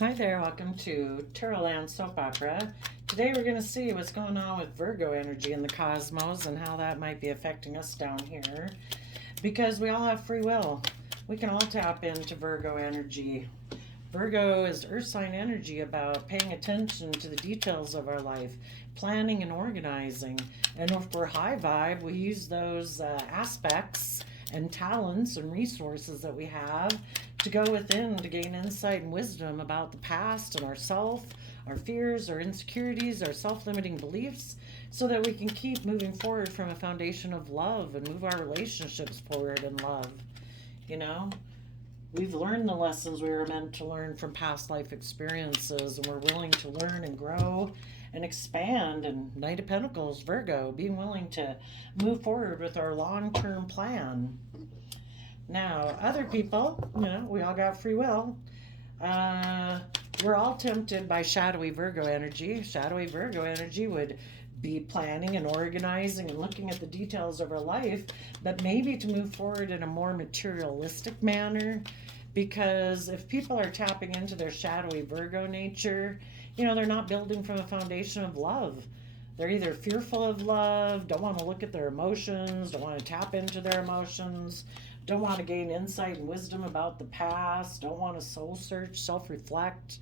Hi there, welcome to Tarot Land Soap Opera. Today we're going to see what's going on with Virgo energy in the cosmos and how that might be affecting us down here. Because we all have free will. We can all tap into Virgo energy. Virgo is earth sign energy about paying attention to the details of our life, planning and organizing. And if we're high vibe, we use those aspects and talents and resources that we have to go within to gain insight and wisdom about the past and ourself, our fears, our insecurities, our self-limiting beliefs, so that we can keep moving forward from a foundation of love and move our relationships forward in love. You know, we've learned the lessons we were meant to learn from past life experiences, and we're willing to learn and grow and expand. And Knight of Pentacles, Virgo, being willing to move forward with our long-term plan. Now, other people, we all got free will. We're all tempted by shadowy Virgo energy. Shadowy Virgo energy would be planning and organizing and looking at the details of our life, but maybe to move forward in a more materialistic manner. Because if people are tapping into their shadowy Virgo nature, they're not building from a foundation of love. They're either fearful of love, don't want to look at their emotions, don't want to tap into their emotions, don't want to gain insight and wisdom about the past, don't want to soul search, self-reflect.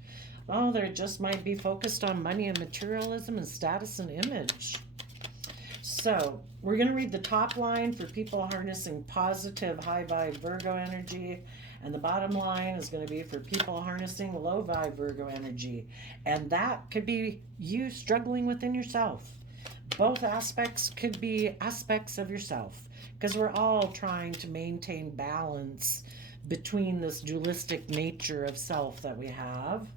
Well, they just might be focused on money and materialism and status and image. So we're going to read the top line for people harnessing positive high vibe Virgo energy, and the bottom line is going to be for people harnessing low vibe Virgo energy, and that could be you struggling within yourself. Both aspects could be aspects of yourself, because we're all trying to maintain balance between this dualistic nature of self that we have.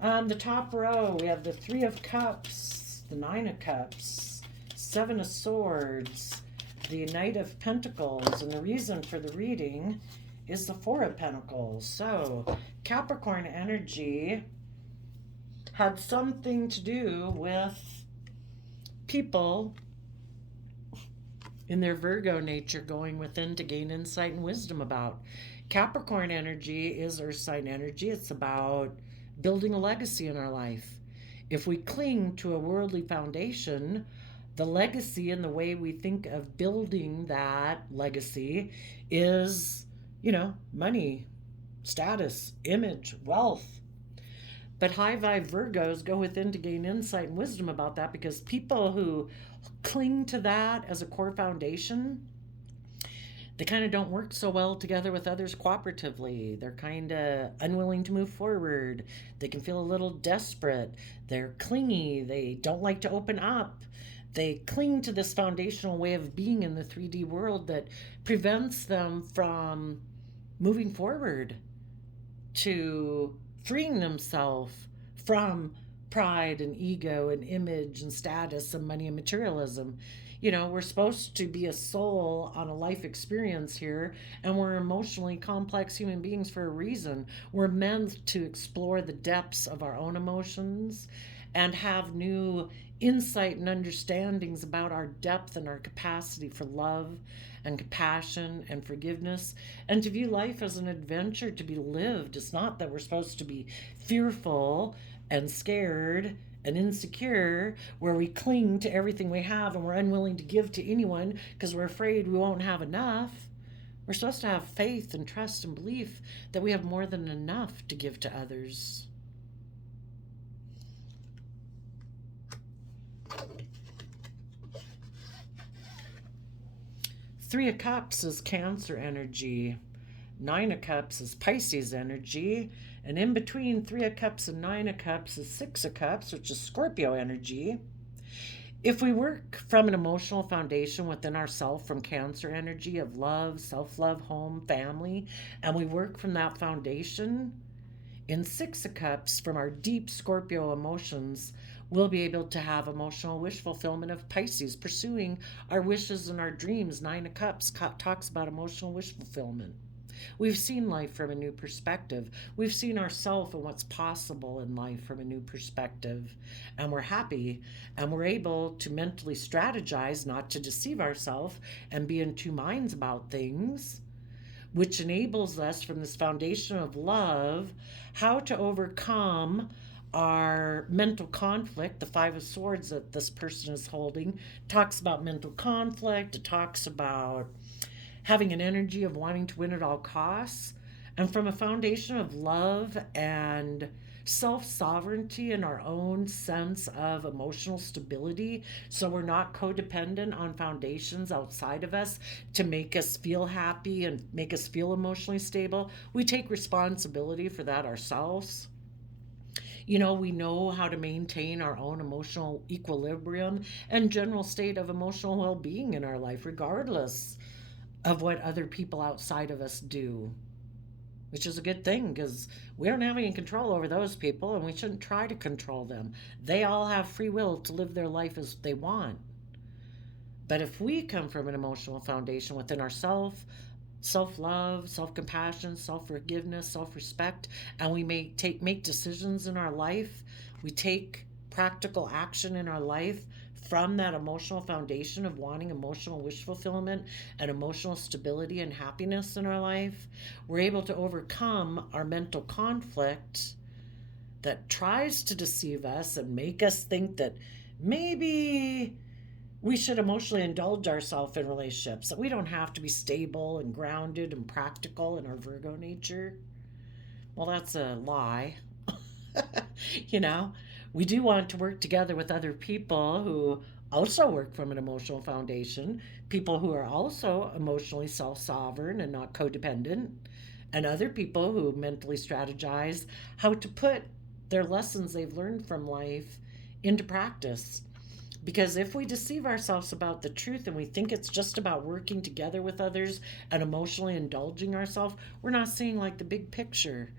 On the top row, we have the Three of Cups, the Nine of Cups, Seven of Swords, the Knight of Pentacles, and the reason for the reading is the Four of Pentacles. So Capricorn energy had something to do with people in their Virgo nature going within to gain insight and wisdom about. Capricorn energy is earth sign energy. It's about building a legacy in our life. If we cling to a worldly foundation, the legacy and the way we think of building that legacy is, money, status, image, wealth. But high vibe Virgos go within to gain insight and wisdom about that, because people who cling to that as a core foundation, they kind of don't work so well together with others cooperatively. They're kind of unwilling to move forward. They can feel a little desperate. They're clingy. They don't like to open up. They cling to this foundational way of being in the 3D world that prevents them from moving forward to freeing themselves from pride and ego and image and status and money and materialism. We're supposed to be a soul on a life experience here, and we're emotionally complex human beings for a reason. We're meant to explore the depths of our own emotions and have new insight and understandings about our depth and our capacity for love and compassion and forgiveness, and to view life as an adventure to be lived. It's not that we're supposed to be fearful and scared and insecure, where we cling to everything we have and we're unwilling to give to anyone because we're afraid we won't have enough. We're supposed to have faith and trust and belief that we have more than enough to give to others. Three of Cups is Cancer energy. Nine of Cups is Pisces energy. And in between Three of Cups and Nine of Cups is Six of Cups, which is Scorpio energy. If we work from an emotional foundation within ourselves, from Cancer energy of love, self-love, home, family, and we work from that foundation, in Six of Cups, from our deep Scorpio emotions, we'll be able to have emotional wish fulfillment of Pisces, pursuing our wishes and our dreams. Nine of Cups talks about emotional wish fulfillment. We've seen life from a new perspective. We've seen ourselves and what's possible in life from a new perspective. And we're happy, and we're able to mentally strategize, not to deceive ourselves and be in two minds about things. which enables us from this foundation of love how to overcome our mental conflict. The Five of Swords that this person is holding talks about mental conflict. It talks about having an energy of wanting to win at all costs. And from a foundation of love and self sovereignty and our own sense of emotional stability, so we're not codependent on foundations outside of us to make us feel happy and make us feel emotionally stable. We take responsibility for that ourselves. We know how to maintain our own emotional equilibrium and general state of emotional well being in our life, regardless of what other people outside of us do, which is a good thing because we don't have any control over those people and we shouldn't try to control them. They all have free will to live their life as they want. But if we come from an emotional foundation within ourselves, self love, self compassion, self forgiveness, self respect, and we make decisions in our life, we take practical action in our life from that emotional foundation of wanting emotional wish fulfillment and emotional stability and happiness in our life, we're able to overcome our mental conflict that tries to deceive us and make us think that maybe we should emotionally indulge ourselves in relationships, that we don't have to be stable and grounded and practical in our Virgo nature. Well, that's a lie. you know, we do want to work together with other people who also work from an emotional foundation, people who are also emotionally self sovereign and not codependent, and other people who mentally strategize how to put their lessons they've learned from life into practice. Because if we deceive ourselves about the truth and we think it's just about working together with others and emotionally indulging ourselves, we're not seeing like the big picture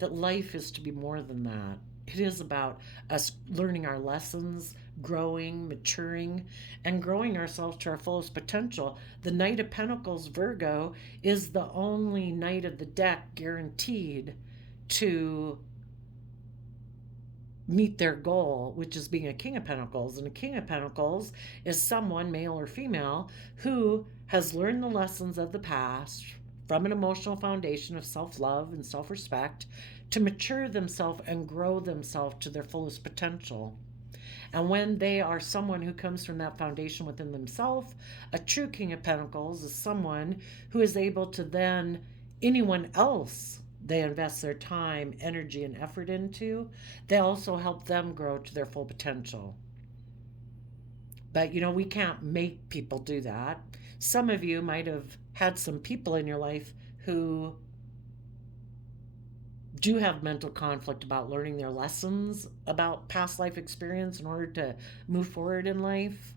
that life is to be more than that. It is about us learning our lessons, growing, maturing, and growing ourselves to our fullest potential. The Knight of Pentacles, Virgo, is the only knight of the deck guaranteed to meet their goal, which is being a King of Pentacles. And a King of Pentacles is someone, male or female, who has learned the lessons of the past from an emotional foundation of self love and self respect to mature themselves and grow themselves to their fullest potential. And when they are someone who comes from that foundation within themselves, a true King of Pentacles is someone who is able to then, anyone else they invest their time, energy, and effort into, they also help them grow to their full potential. But we can't make people do that. Some of you might have had some people in your life who do have mental conflict about learning their lessons about past life experience in order to move forward in life.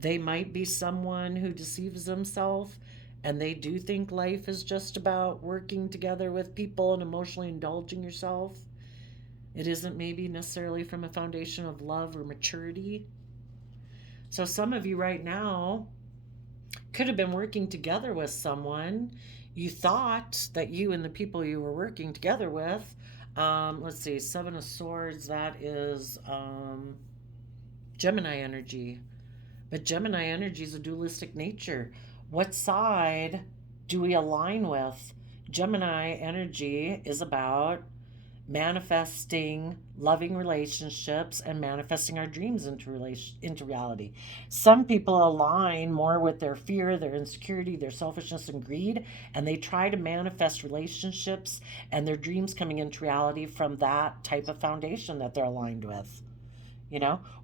They might be someone who deceives themselves and they do think life is just about working together with people and emotionally indulging yourself. It isn't maybe necessarily from a foundation of love or maturity. So some of you right now could have been working together with someone. You thought that you and the people you were working together with, let's see, Seven of Swords, that is Gemini energy. But Gemini energy is a dualistic nature. What side do we align with? Gemini energy is about manifesting loving relationships and manifesting our dreams into reality. Some people align more with their fear, their insecurity, their selfishness and greed, and they try to manifest relationships and their dreams coming into reality from that type of foundation that they're aligned with.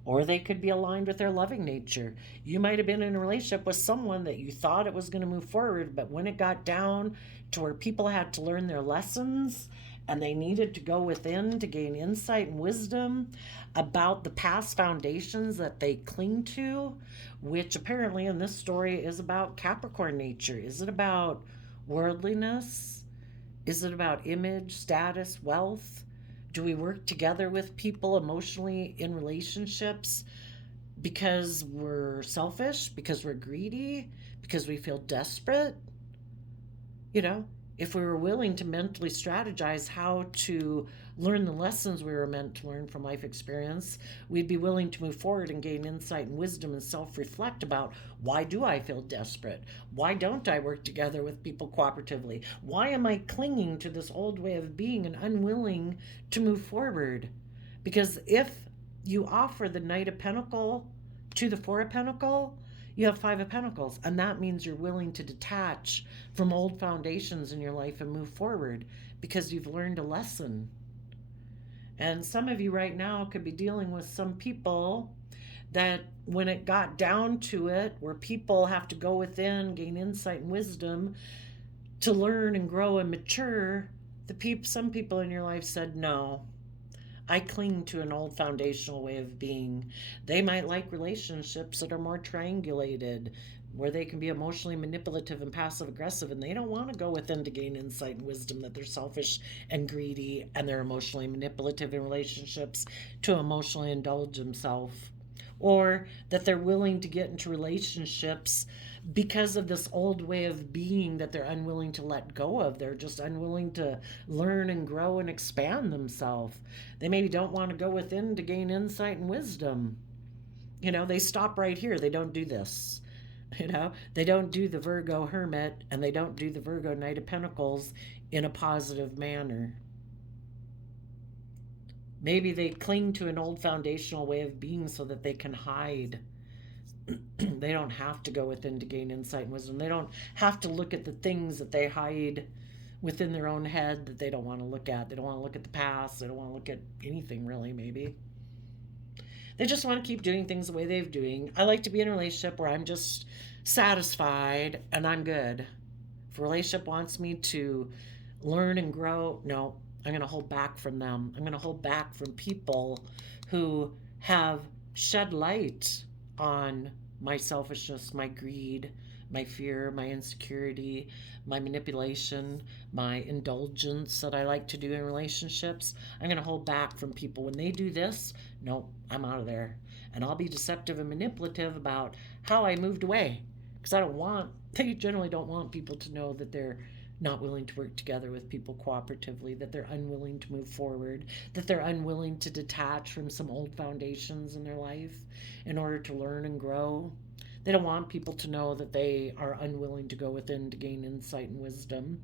Or they could be aligned with their loving nature. You might have been in a relationship with someone that you thought it was going to move forward, but when it got down to where people had to learn their lessons and they needed to go within to gain insight and wisdom about the past foundations that they cling to, which apparently in this story is about Capricorn nature. Is it about worldliness? Is it about image, status, wealth? Do we work together with people emotionally in relationships because we're selfish, because we're greedy, because we feel desperate? You know, if we were willing to mentally strategize how to learn the lessons we were meant to learn from life experience, we'd be willing to move forward and gain insight and wisdom and self-reflect about, why do I feel desperate? Why don't I work together with people cooperatively? Why am I clinging to this old way of being and unwilling to move forward? Because if you offer the Knight of Pentacles to the Four of Pentacles, you have Five of Pentacles, and that means you're willing to detach from old foundations in your life and move forward because you've learned a lesson. And some of you right now could be dealing with some people that when it got down to it, where people have to go within, gain insight and wisdom to learn and grow and mature, some people in your life said, no, I cling to an old foundational way of being. They might like relationships that are more triangulated, where they can be emotionally manipulative and passive aggressive, and they don't want to go within to gain insight and wisdom that they're selfish and greedy and they're emotionally manipulative in relationships to emotionally indulge themselves, or that they're willing to get into relationships because of this old way of being that they're unwilling to let go of. They're just unwilling to learn and grow and expand themselves. They maybe don't want to go within to gain insight and wisdom. They stop right here. They don't do this. They don't do the Virgo Hermit, and they don't do the Virgo Knight of Pentacles in a positive manner. Maybe they cling to an old foundational way of being so that they can hide. They don't have to go within to gain insight and wisdom. They don't have to look at the things that they hide within their own head that they don't want to look at. They don't want to look at the past. They don't want to look at anything really, maybe. They just want to keep doing things the way they've doing. I like to be in a relationship where I'm just satisfied and I'm good. If a relationship wants me to learn and grow, no, I'm going to hold back from them. I'm going to hold back from people who have shed light on my selfishness, my greed, my fear, my insecurity, my manipulation, my indulgence that I like to do in relationships. I'm going to hold back from people. When they do this, no, I'm out of there. And I'll be deceptive and manipulative about how I moved away. Because they generally don't want people to know that they're not willing to work together with people cooperatively, that they're unwilling to move forward, that they're unwilling to detach from some old foundations in their life in order to learn and grow. They don't want people to know that they are unwilling to go within to gain insight and wisdom.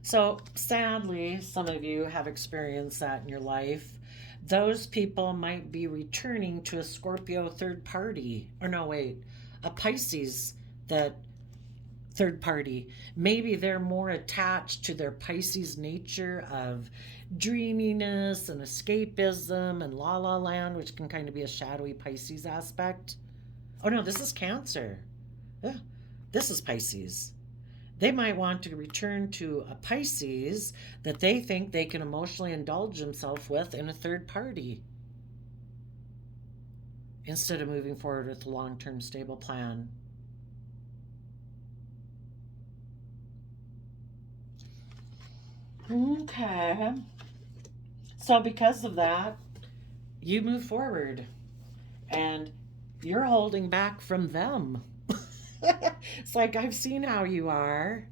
So sadly, some of you have experienced that in your life. Those people might be returning to a Scorpio third party, a Pisces that third party. Maybe they're more attached to their Pisces nature of dreaminess and escapism and la la land, which can kind of be a shadowy Pisces aspect. Oh no, this is Cancer. This is Pisces. They might want to return to a Pisces that they think they can emotionally indulge themselves with in a third party instead of moving forward with a long-term stable plan. Okay. So because of that, you move forward and you're holding back from them. It's like, I've seen how you are.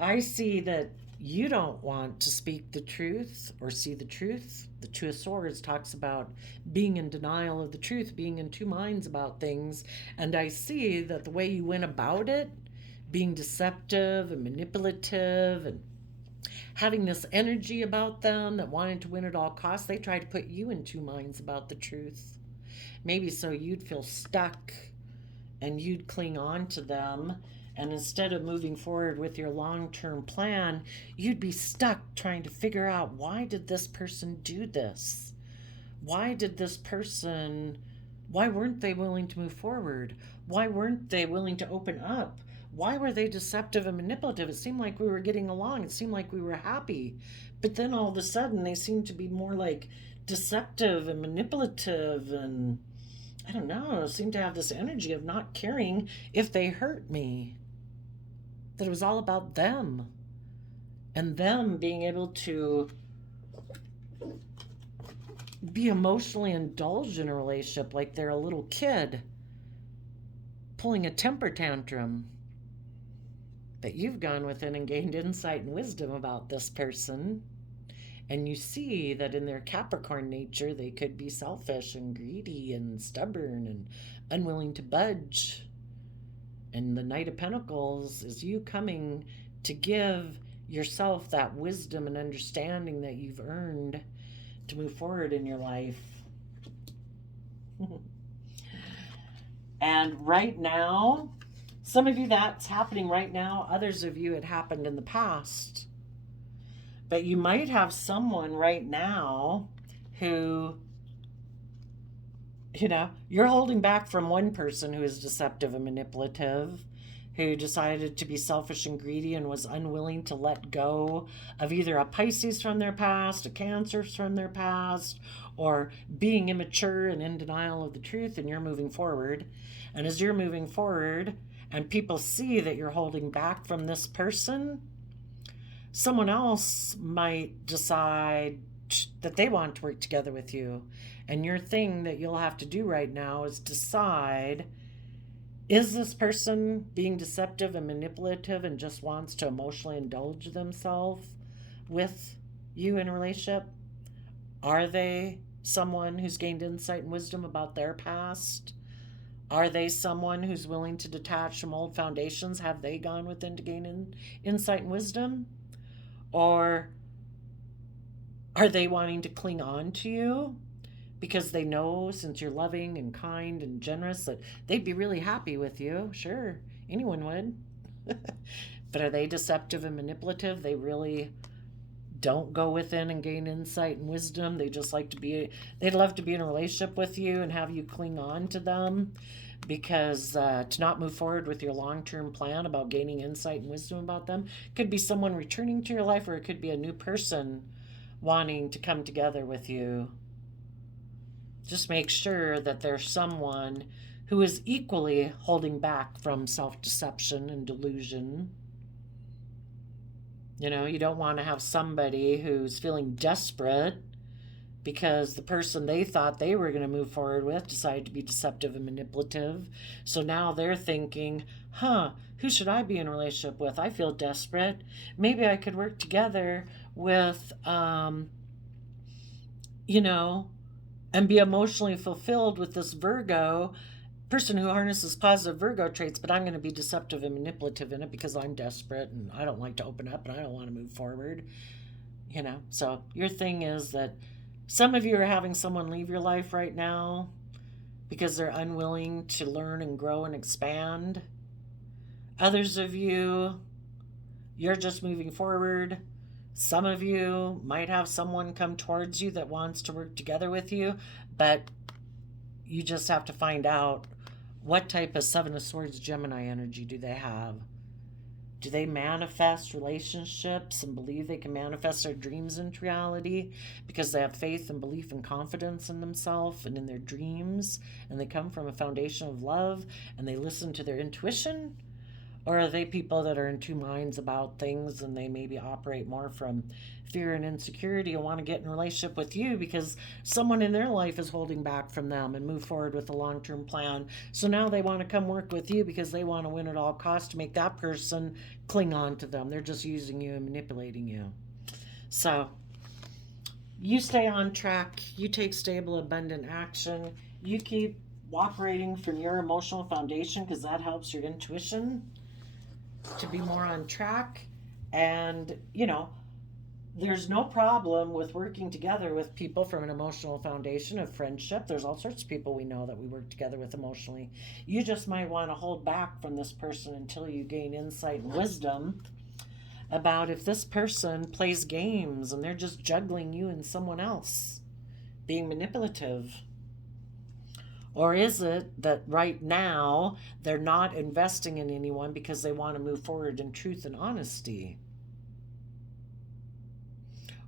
I see that you don't want to speak the truth or see the truth. The Two of Swords talks about being in denial of the truth, being in two minds about things. And I see that the way you went about it, being deceptive and manipulative and having this energy about them that wanted to win at all costs, they tried to put you in two minds about the truth. Maybe so you'd feel stuck and you'd cling on to them. And instead of moving forward with your long-term plan, you'd be stuck trying to figure out, why did this person do this? Why weren't they willing to move forward? Why weren't they willing to open up? Why were they deceptive and manipulative? It seemed like we were getting along. It seemed like we were happy. But then all of a sudden they seemed to be more like deceptive and manipulative and, I don't know, seemed to have this energy of not caring if they hurt me. That it was all about them. And them being able to be emotionally indulged in a relationship like they're a little kid pulling a temper tantrum. But you've gone within and gained insight and wisdom about this person. And you see that in their Capricorn nature, they could be selfish and greedy and stubborn and unwilling to budge. And the Knight of Pentacles is you coming to give yourself that wisdom and understanding that you've earned to move forward in your life. And right now, some of you that's happening right now, others of you it happened in the past. But you might have someone right now who, you're holding back from one person who is deceptive and manipulative, who decided to be selfish and greedy and was unwilling to let go of either a Pisces from their past, a Cancer from their past, or being immature and in denial of the truth, and you're moving forward. And as you're moving forward and people see that you're holding back from this person, someone else might decide that they want to work together with you. And your thing that you'll have to do right now is decide, is this person being deceptive and manipulative and just wants to emotionally indulge themselves with you in a relationship? Are they someone who's gained insight and wisdom about their past? Are they someone who's willing to detach from old foundations? Have they gone within to gain insight and wisdom? Or are they wanting to cling on to you because they know, since you're loving and kind and generous, that they'd be really happy with you? Sure, anyone would. But are they deceptive and manipulative? They really don't go within and gain insight and wisdom. They just they'd love to be in a relationship with you and have you cling on to them, because to not move forward with your long-term plan about gaining insight and wisdom about them. Could be someone returning to your life, or it could be a new person wanting to come together with you. Just make sure that there's someone who is equally holding back from self-deception and delusion. You don't want to have somebody who's feeling desperate because the person they thought they were going to move forward with decided to be deceptive and manipulative. So now they're thinking, who should I be in a relationship with? I feel desperate. Maybe I could work together with, and be emotionally fulfilled with this Virgo person who harnesses positive Virgo traits, but I'm going to be deceptive and manipulative in it because I'm desperate and I don't like to open up and I don't want to move forward. So your thing is that some of you are having someone leave your life right now because they're unwilling to learn and grow and expand. Others of you, you're just moving forward. Some of you might have someone come towards you that wants to work together with you, but you just have to find out what type of Seven of Swords Gemini energy do they have. Do they manifest relationships and believe they can manifest their dreams into reality because they have faith and belief and confidence in themselves and in their dreams, and they come from a foundation of love and they listen to their intuition? Or are they people that are in two minds about things and they maybe operate more from fear and insecurity and want to get in a relationship with you because someone in their life is holding back from them and move forward with a long-term plan? So now they want to come work with you because they want to win at all costs to make that person cling on to them. They're just using you and manipulating you. So you stay on track. You take stable, abundant action. You keep operating from your emotional foundation because that helps your intuition to be more on track. And there's no problem with working together with people from an emotional foundation of friendship. There's all sorts of people we know that we work together with emotionally. You just might want to hold back from this person until you gain insight and wisdom about if this person plays games and they're just juggling you and someone else, being manipulative. Or is it that right now they're not investing in anyone because they want to move forward in truth and honesty?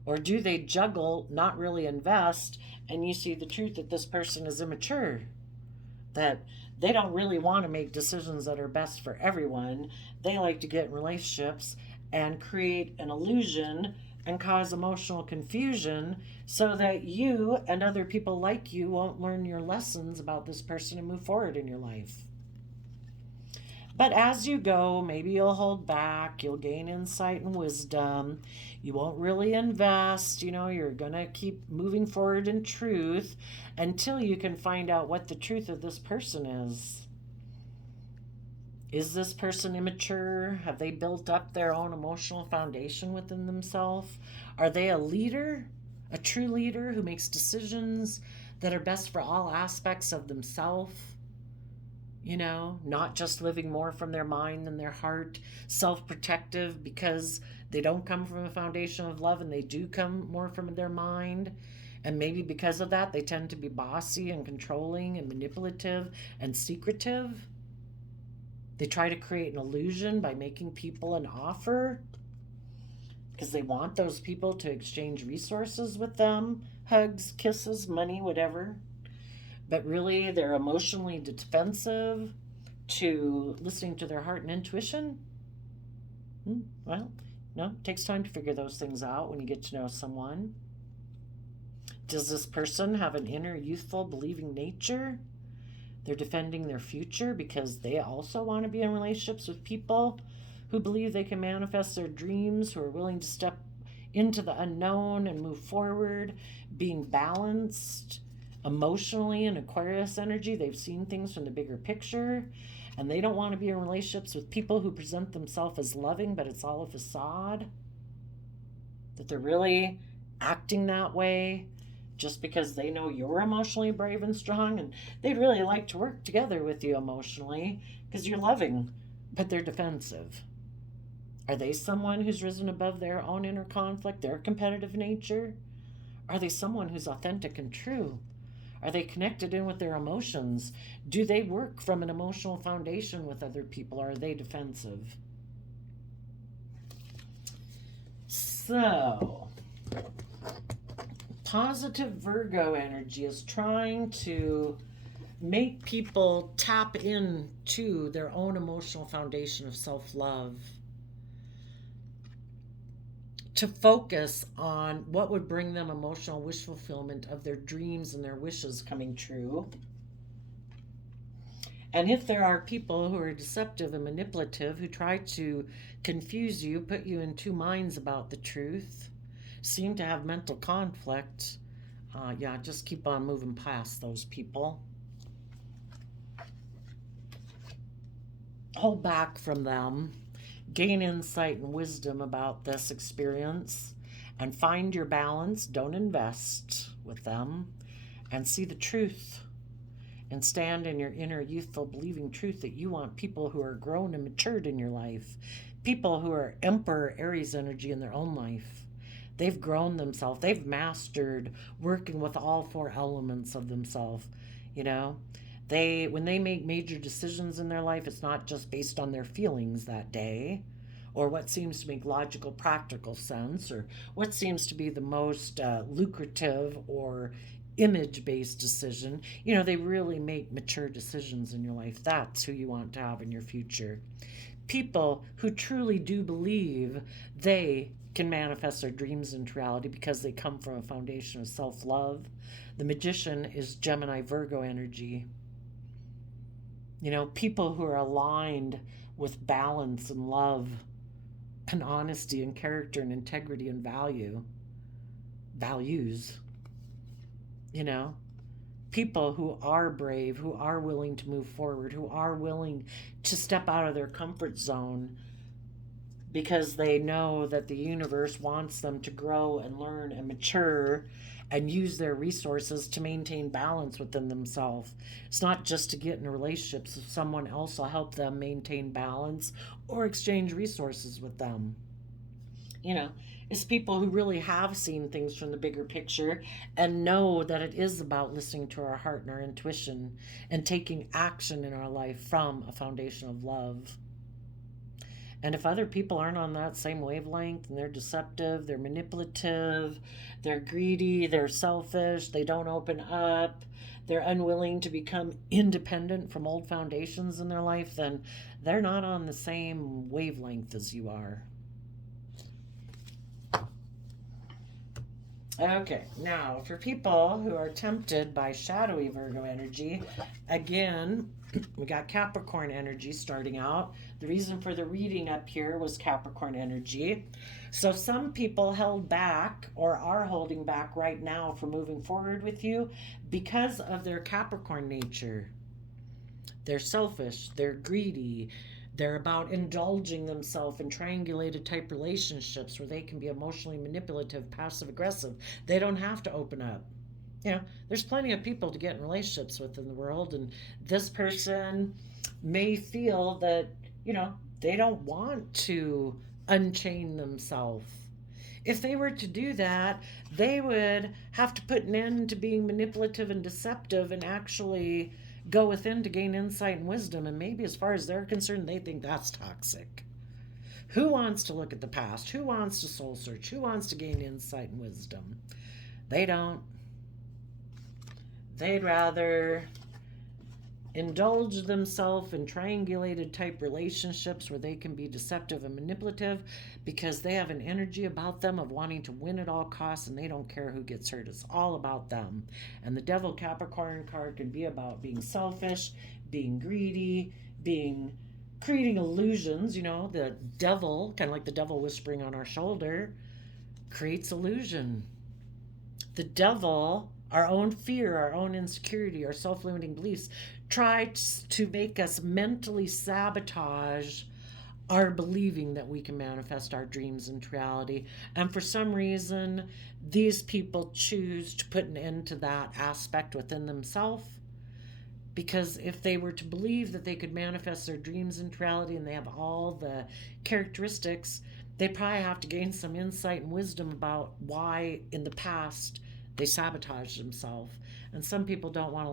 Or do they juggle, not really invest, and you see the truth that this person is immature, that they don't really want to make decisions that are best for everyone. They like to get in relationships and create an illusion and cause emotional confusion so that you and other people like you won't learn your lessons about this person and move forward in your life. But as you go, maybe you'll hold back, you'll gain insight and wisdom. You won't really invest, you're going to keep moving forward in truth until you can find out what the truth of this person is. Is this person immature? Have they built up their own emotional foundation within themselves? Are they a leader, a true leader who makes decisions that are best for all aspects of themselves? Not just living more from their mind than their heart, self protective because they don't come from a foundation of love and they do come more from their mind. And maybe because of that, they tend to be bossy and controlling and manipulative and secretive. They try to create an illusion by making people an offer because they want those people to exchange resources with them, hugs, kisses, money, whatever. But really, they're emotionally defensive to listening to their heart and intuition. Well, no, it takes time to figure those things out when you get to know someone. Does this person have an inner youthful believing nature? They're defending their future because they also want to be in relationships with people who believe they can manifest their dreams, who are willing to step into the unknown and move forward, being balanced emotionally in Aquarius energy. They've seen things from the bigger picture, and they don't want to be in relationships with people who present themselves as loving, but it's all a facade. That they're really acting that way just because they know you're emotionally brave and strong, and they'd really like to work together with you emotionally because you're loving, but they're defensive. Are they someone who's risen above their own inner conflict, their competitive nature? Are they someone who's authentic and true? Are they connected in with their emotions? Do they work from an emotional foundation with other people, or are they defensive? So, positive Virgo energy is trying to make people tap into their own emotional foundation of self-love, to focus on what would bring them emotional wish fulfillment of their dreams and their wishes coming true. And if there are people who are deceptive and manipulative, who try to confuse you, put you in two minds about the truth, seem to have mental conflict, just keep on moving past those people. Hold back from them. Gain insight and wisdom about this experience and find your balance. Don't invest with them, and see the truth and stand in your inner youthful believing truth that you want people who are grown and matured in your life, people who are Emperor Aries energy in their own life. They've grown themselves. They've mastered working with all four elements of themselves. When they make major decisions in their life, it's not just based on their feelings that day or what seems to make logical, practical sense, or what seems to be the most lucrative or image-based decision. They really make mature decisions in your life. That's who you want to have in your future. People who truly do believe they can manifest their dreams into reality because they come from a foundation of self-love. The Magician is Gemini Virgo energy. People who are aligned with balance and love and honesty and character and integrity and values. People who are brave, who are willing to move forward, who are willing to step out of their comfort zone because they know that the universe wants them to grow and learn and mature and use their resources to maintain balance within themselves. It's not just to get in relationships if someone else will help them maintain balance or exchange resources with them. It's people who really have seen things from the bigger picture and know that it is about listening to our heart and our intuition and taking action in our life from a foundation of love. And if other people aren't on that same wavelength and they're deceptive, they're manipulative, they're greedy, they're selfish, they don't open up, they're unwilling to become independent from old foundations in their life, then they're not on the same wavelength as you are. Okay, now for people who are tempted by shadowy Virgo energy, again, we got Capricorn energy starting out. The reason for the reading up here was Capricorn energy. So some people held back or are holding back right now for moving forward with you because of their Capricorn nature. They're selfish, they're greedy, they're about indulging themselves in triangulated type relationships where they can be emotionally manipulative, passive aggressive. They don't have to open up. You know, there's plenty of people to get in relationships with in the world, and this person may feel that, they don't want to unchain themselves. If they were to do that, they would have to put an end to being manipulative and deceptive and actually go within to gain insight and wisdom. And maybe, as far as they're concerned, they think that's toxic. Who wants to look at the past? Who wants to soul search? Who wants to gain insight and wisdom? They don't. They'd rather indulge themselves in triangulated type relationships where they can be deceptive and manipulative because they have an energy about them of wanting to win at all costs, and they don't care who gets hurt. It's all about them. And the Devil Capricorn card can be about being selfish, being greedy, being creating illusions. The devil, kind of like the devil whispering on our shoulder, creates illusion. The devil, our own fear, our own insecurity, our self-limiting beliefs, tries to make us mentally sabotage our believing that we can manifest our dreams into reality. And for some reason, these people choose to put an end to that aspect within themselves, because if they were to believe that they could manifest their dreams into reality and they have all the characteristics, they'd probably have to gain some insight and wisdom about why in the past they sabotaged themselves. And some people don't want to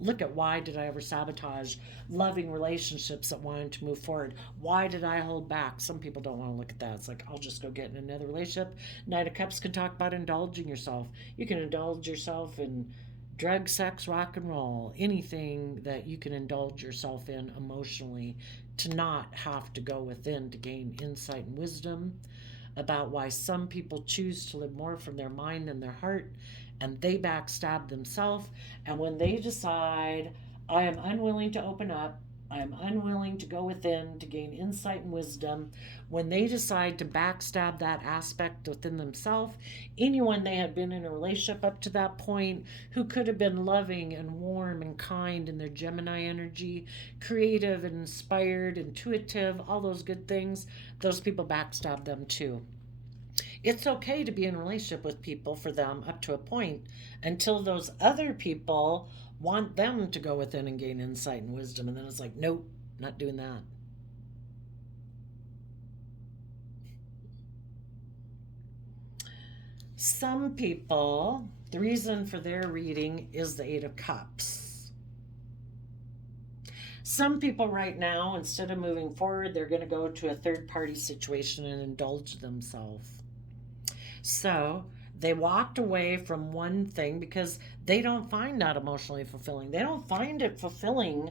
look at why did I ever sabotage loving relationships that wanted to move forward? Why did I hold back? Some people don't want to look at that. It's like, I'll just go get in another relationship. Knight of Cups can talk about indulging yourself. You can indulge yourself in drug, sex, rock and roll, anything that you can indulge yourself in emotionally to not have to go within to gain insight and wisdom about why some people choose to live more from their mind than their heart, and they backstab themselves. And when they decide, I am unwilling to open up, I am unwilling to go within to gain insight and wisdom, when they decide to backstab that aspect within themselves, anyone they had been in a relationship up to that point who could have been loving and warm and kind in their Gemini energy, creative and inspired, intuitive, all those good things, those people backstab them too. It's okay to be in a relationship with people for them up to a point until those other people want them to go within and gain insight and wisdom. And then it's like, nope, not doing that. Some people, the reason for their reading is the Eight of Cups. Some people right now, instead of moving forward, they're going to go to a third party situation and indulge themselves. So they walked away from one thing because they don't find that emotionally fulfilling. They don't find it fulfilling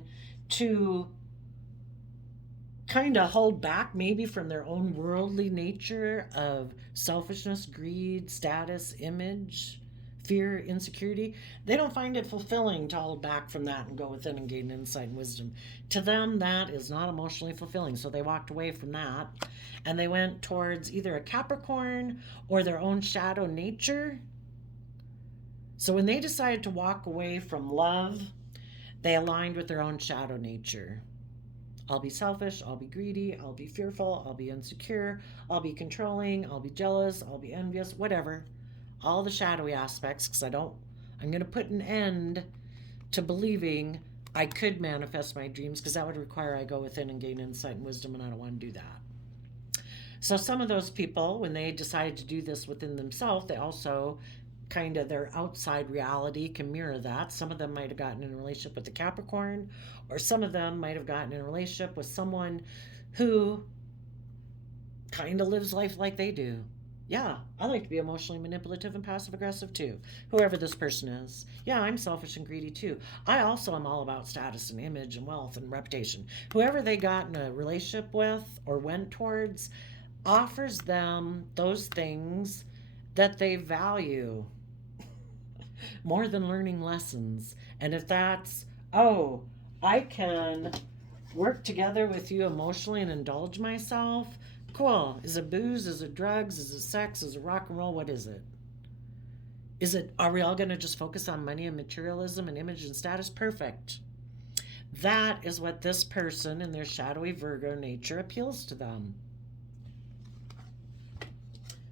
to kind of hold back maybe from their own worldly nature of selfishness, greed, status, image, fear, insecurity. They don't find it fulfilling to hold back from that and go within and gain insight and wisdom. To them, that is not emotionally fulfilling. So they walked away from that and they went towards either a Capricorn or their own shadow nature. So when they decided to walk away from love, they aligned with their own shadow nature. I'll be selfish, I'll be greedy, I'll be fearful, I'll be insecure, I'll be controlling, I'll be jealous, I'll be envious, whatever. All the shadowy aspects, because I'm going to put an end to believing I could manifest my dreams, because that would require I go within and gain insight and wisdom, and I don't want to do that. So some of those people, when they decided to do this within themselves, they also kind of their outside reality can mirror that. Some of them might have gotten in a relationship with a Capricorn, or some of them might have gotten in a relationship with someone who kind of lives life like they do. Yeah, I like to be emotionally manipulative and passive aggressive too, whoever this person is. Yeah, I'm selfish and greedy too. I also am all about status and image and wealth and reputation. Whoever they got in a relationship with or went towards offers them those things that they value more than learning lessons. And if that's, oh, I can work together with you emotionally and indulge myself, cool. Is it booze? Is it drugs? Is it sex? Is it rock and roll? What is it? Are we all going to just focus on money and materialism and image and status? Perfect. That is what this person in their shadowy Virgo nature appeals to them.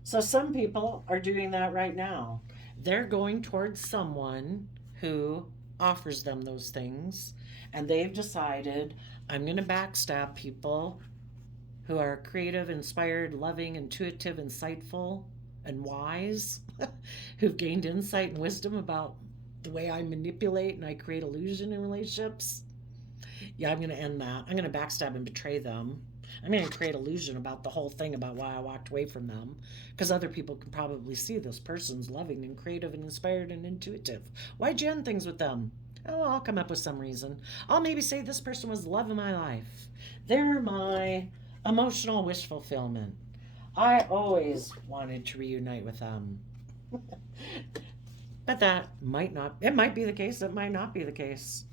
So some people are doing that right now. They're going towards someone who offers them those things, and they've decided, I'm going to backstab people who are creative, inspired, loving, intuitive, insightful, and wise, who've gained insight and wisdom about the way I manipulate and I create illusion in relationships. Yeah, I'm going to end that. I'm going to backstab and betray them. I'm going to create illusion about the whole thing about why I walked away from them, because other people can probably see this person's loving and creative and inspired and intuitive. Why'd you end things with them? Oh, I'll come up with some reason. I'll maybe say this person was the love of my life. They're my emotional wish fulfillment. I always wanted to reunite with them. But that might not, it might be the case, it might not be the case.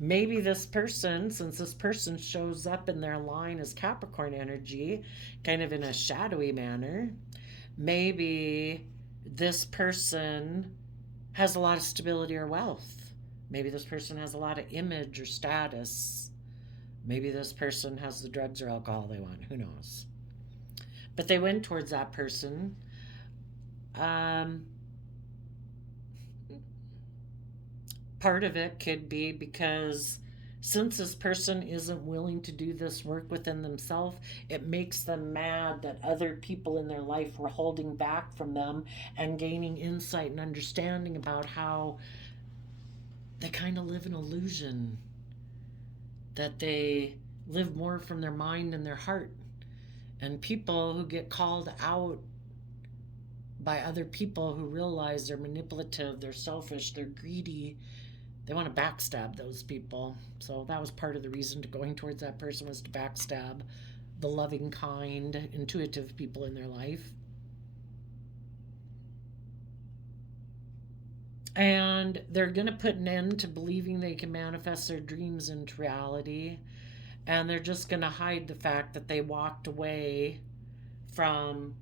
Maybe this person, since this person shows up in their line as Capricorn energy, kind of in a shadowy manner, maybe this person has a lot of stability or wealth. Maybe this person has a lot of image or status. Maybe this person has the drugs or alcohol they want. Who knows? But they went towards that person. Part of it could be because since this person isn't willing to do this work within themselves, it makes them mad that other people in their life were holding back from them and gaining insight and understanding about how they kind of live an illusion, that they live more from their mind and their heart. And people who get called out by other people who realize they're manipulative, they're selfish, they're greedy, they want to backstab those people. So that was part of the reason to going towards that person, was to backstab the loving, kind, intuitive people in their life. And they're going to put an end to believing they can manifest their dreams into reality. And they're just going to hide the fact that they walked away from,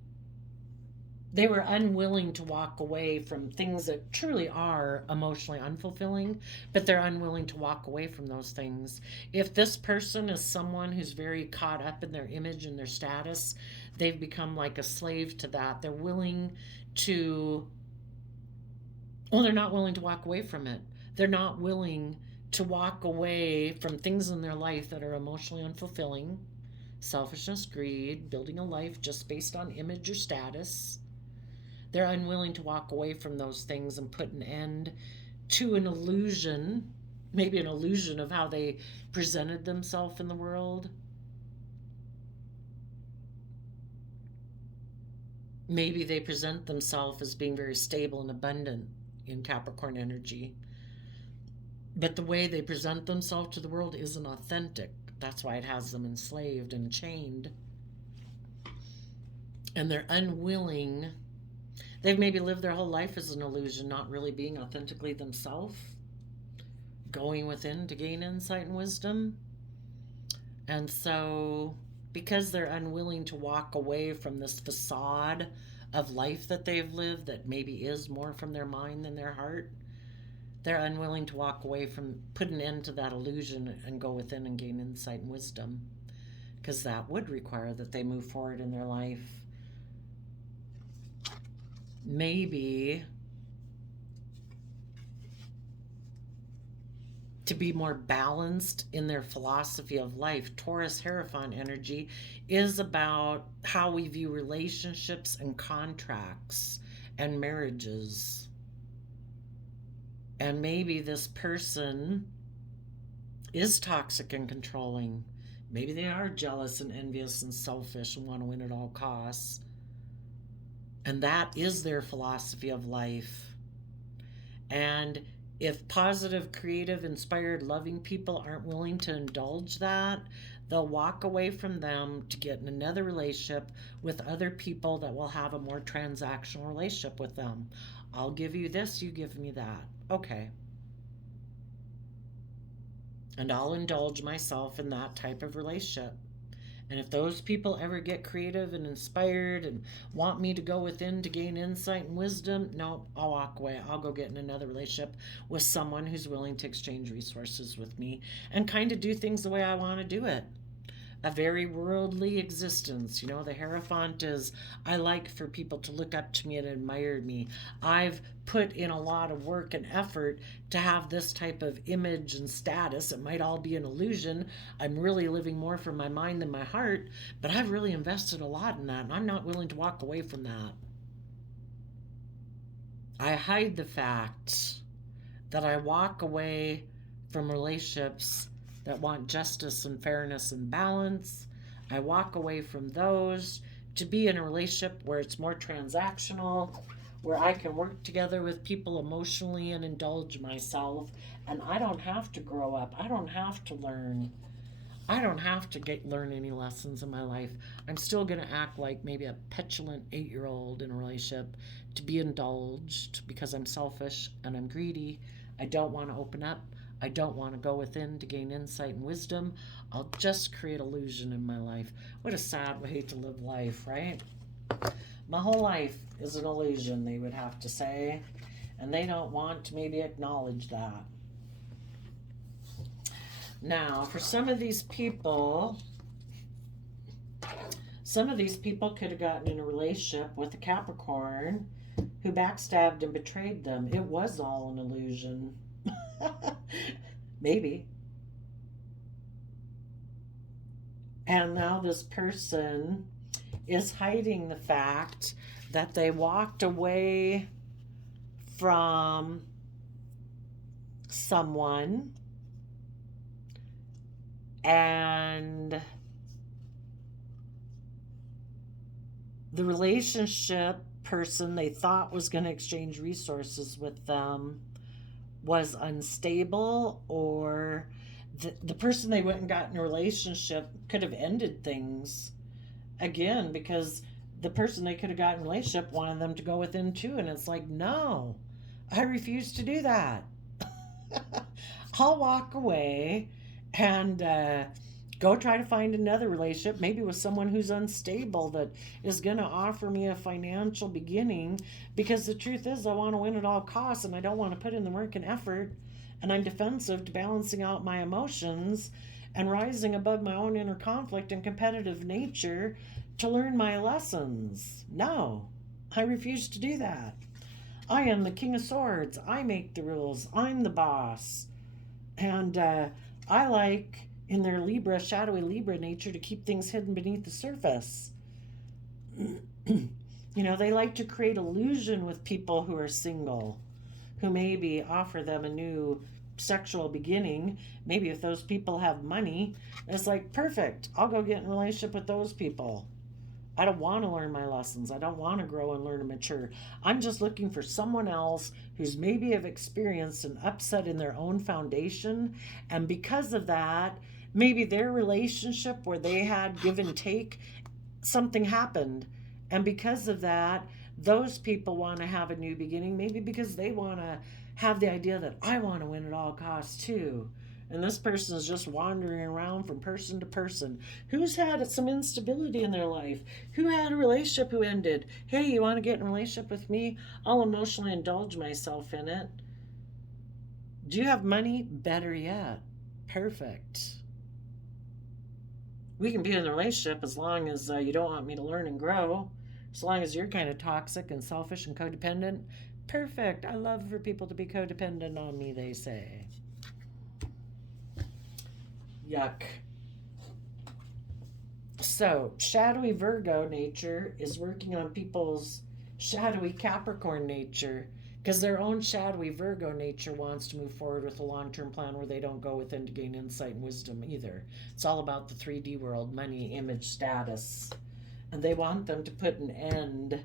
they were unwilling to walk away from things that truly are emotionally unfulfilling, but they're unwilling to walk away from those things. If this person is someone who's very caught up in their image and their status, they've become like a slave to that. They're willing to, well, they're not willing to walk away from it. They're not willing to walk away from things in their life that are emotionally unfulfilling. Selfishness, greed, building a life just based on image or status. They're unwilling to walk away from those things and put an end to an illusion, maybe an illusion of how they presented themselves in the world. Maybe they present themselves as being very stable and abundant in Capricorn energy. But the way they present themselves to the world isn't authentic. That's why it has them enslaved and chained. And they're unwilling. They've maybe lived their whole life as an illusion, not really being authentically themselves, going within to gain insight and wisdom. And so, because they're unwilling to walk away from this facade of life that they've lived that maybe is more from their mind than their heart, they're unwilling to walk away from, put an end to that illusion and go within and gain insight and wisdom. Because that would require that they move forward in their life. Maybe to be more balanced in their philosophy of life. Taurus Hierophant energy is about how we view relationships and contracts and marriages. And maybe this person is toxic and controlling. Maybe they are jealous and envious and selfish and want to win at all costs. And that is their philosophy of life. And if positive, creative, inspired, loving people aren't willing to indulge that, they'll walk away from them to get in another relationship with other people that will have a more transactional relationship with them. I'll give you this, you give me that. Okay. And I'll indulge myself in that type of relationship. And if those people ever get creative and inspired and want me to go within to gain insight and wisdom, no, I'll walk away. I'll go get in another relationship with someone who's willing to exchange resources with me and kind of do things the way I want to do it. A very worldly existence. You know, the Hierophant is, I like for people to look up to me and admire me. I've put in a lot of work and effort to have this type of image and status. It might all be an illusion. I'm really living more from my mind than my heart, but I've really invested a lot in that, and I'm not willing to walk away from that. I hide the fact that I walk away from relationships that want justice and fairness and balance. I walk away from those to be in a relationship where it's more transactional, where I can work together with people emotionally and indulge myself, and I don't have to grow up. I don't have to learn. I don't have to learn any lessons in my life. I'm still going to act like maybe a petulant 8-year-old in a relationship to be indulged because I'm selfish and I'm greedy. I don't want to open up. I don't want to go within to gain insight and wisdom. I'll just create illusion in my life. What a sad way to live life, right? My whole life is an illusion, they would have to say. And they don't want to maybe acknowledge that. Now, for some of these people could have gotten in a relationship with a Capricorn who backstabbed and betrayed them. It was all an illusion. Maybe. And now this person is hiding the fact that they walked away from someone and the relationship person they thought was going to exchange resources with them was unstable, or the person they went and got in a relationship could have ended things again because the person they could have got in a relationship wanted them to go within too, and it's like, no, I refuse to do that. I'll walk away and go try to find another relationship, maybe with someone who's unstable that is going to offer me a financial beginning, because the truth is I want to win at all costs and I don't want to put in the work and effort, and I'm defensive to balancing out my emotions and rising above my own inner conflict and competitive nature to learn my lessons. No, I refuse to do that. I am the King of Swords. I make the rules. I'm the boss. And I like, in their Libra, shadowy Libra nature, to keep things hidden beneath the surface. You know, they like to create illusion with people who are single, who maybe offer them a new sexual beginning. Maybe if those people have money, it's like, perfect, I'll go get in a relationship with those people. I don't want to learn my lessons. I don't want to grow and learn and mature. I'm just looking for someone else who's maybe have experienced an upset in their own foundation, and because of that, maybe their relationship where they had give and take, something happened. And because of that, those people want to have a new beginning, maybe because they want to have the idea that I want to win at all costs too. And this person is just wandering around from person to person. Who's had some instability in their life? Who had a relationship who ended? Hey, you want to get in a relationship with me? I'll emotionally indulge myself in it. Do you have money? Better yet. Perfect. We can be in a relationship as long as you don't want me to learn and grow. As long as you're kind of toxic and selfish and codependent. Perfect. I love for people to be codependent on me, they say. Yuck. So, shadowy Virgo nature is working on people's shadowy Capricorn nature, because their own shadowy Virgo nature wants to move forward with a long-term plan where they don't go within to gain insight and wisdom either. It's all about the 3D world, money, image, status. And they want them to put an end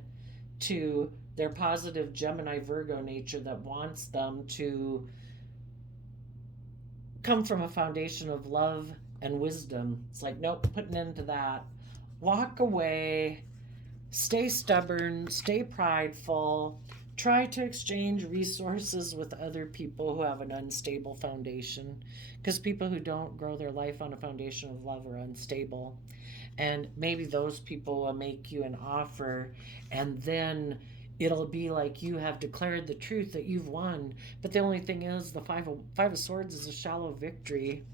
to their positive Gemini Virgo nature that wants them to come from a foundation of love, and wisdom. It's like, nope, put an end to that. Walk away. Stay stubborn. Stay prideful. Try to exchange resources with other people who have an unstable foundation. Because people who don't grow their life on a foundation of love are unstable. And maybe those people will make you an offer, and then it'll be like you have declared the truth that you've won. But the only thing is, the five of swords is a shallow victory.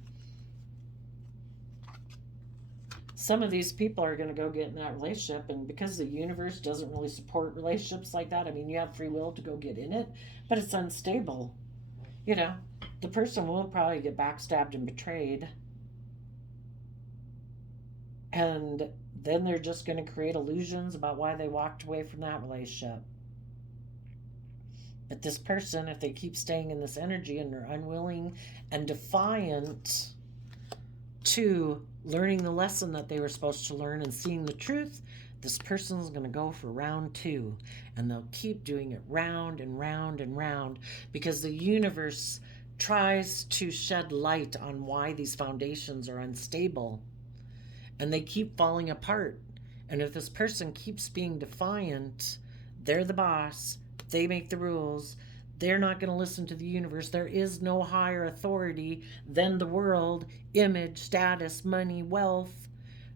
Some of these people are going to go get in that relationship, and because the universe doesn't really support relationships like that, I mean, you have free will to go get in it, but it's unstable. You know, the person will probably get backstabbed and betrayed, and then they're just going to create illusions about why they walked away from that relationship. But this person, if they keep staying in this energy and they're unwilling and defiant to learning the lesson that they were supposed to learn and seeing the truth, this person's going to go for round 2, and they'll keep doing it round and round and round, because the universe tries to shed light on why these foundations are unstable, and they keep falling apart. And if this person keeps being defiant, they're the boss, they make the rules, they're not going to listen to the universe. There is no higher authority than the world, image, status, money, wealth.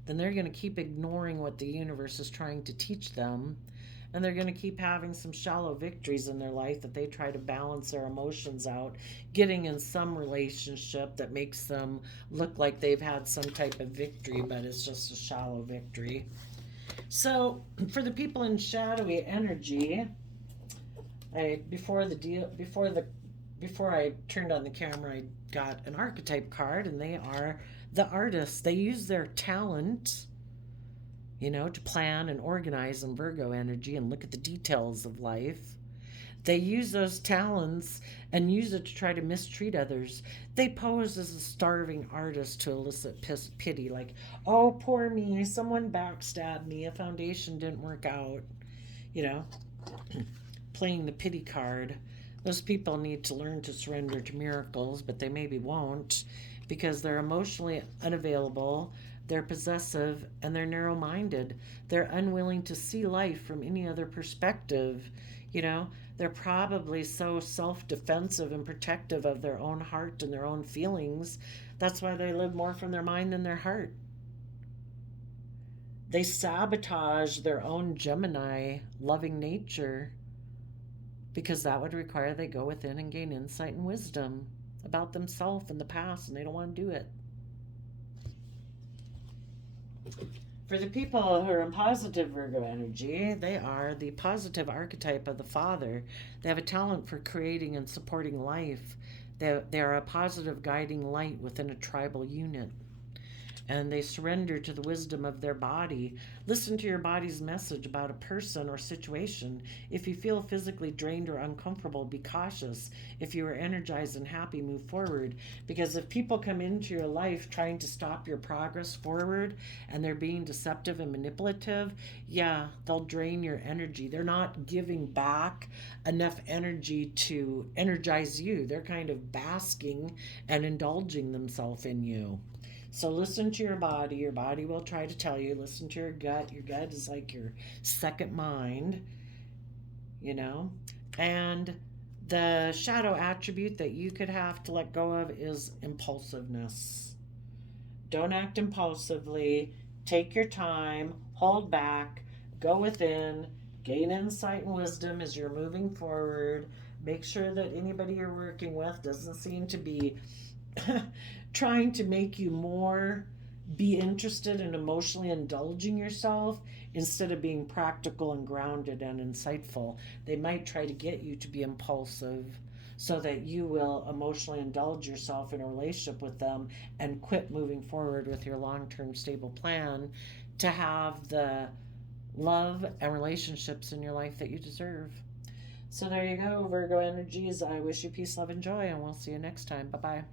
Then they're going to keep ignoring what the universe is trying to teach them. And they're going to keep having some shallow victories in their life that they try to balance their emotions out, getting in some relationship that makes them look like they've had some type of victory, but it's just a shallow victory. So for the people in shadowy energy, before I turned on the camera, I got an archetype card, and they are the artists. They use their talent, to plan and organize in Virgo energy and look at the details of life. They use those talents and use it to try to mistreat others. They pose as a starving artist to elicit pity, like, oh, poor me, someone backstabbed me, a foundation didn't work out, playing the pity card. Those people need to learn to surrender to miracles, but they maybe won't, because they're emotionally unavailable, they're possessive, and they're narrow-minded. They're unwilling to see life from any other perspective. They're probably so self-defensive and protective of their own heart and their own feelings. That's why they live more from their mind than their heart. They sabotage their own Gemini loving nature, because that would require they go within and gain insight and wisdom about themselves and the past, and they don't want to do it. For the people who are in positive Virgo energy, they are the positive archetype of the father. They have a talent for creating and supporting life. They are a positive guiding light within a tribal unit. And they surrender to the wisdom of their body. Listen to your body's message about a person or situation. If you feel physically drained or uncomfortable, be cautious. If you are energized and happy, move forward. Because if people come into your life trying to stop your progress forward, and they're being deceptive and manipulative, they'll drain your energy. They're not giving back enough energy to energize you. They're kind of basking and indulging themselves in you. So listen to your body. Your body will try to tell you. Listen to your gut. Your gut is like your second mind, And the shadow attribute that you could have to let go of is impulsiveness. Don't act impulsively. Take your time. Hold back. Go within. Gain insight and wisdom as you're moving forward. Make sure that anybody you're working with doesn't seem to be trying to make you more be interested in emotionally indulging yourself instead of being practical and grounded and insightful. They might try to get you to be impulsive so that you will emotionally indulge yourself in a relationship with them and quit moving forward with your long-term stable plan to have the love and relationships in your life that you deserve. So there you go, Virgo energies. I wish you peace, love, and joy, and we'll see you next time. Bye-bye.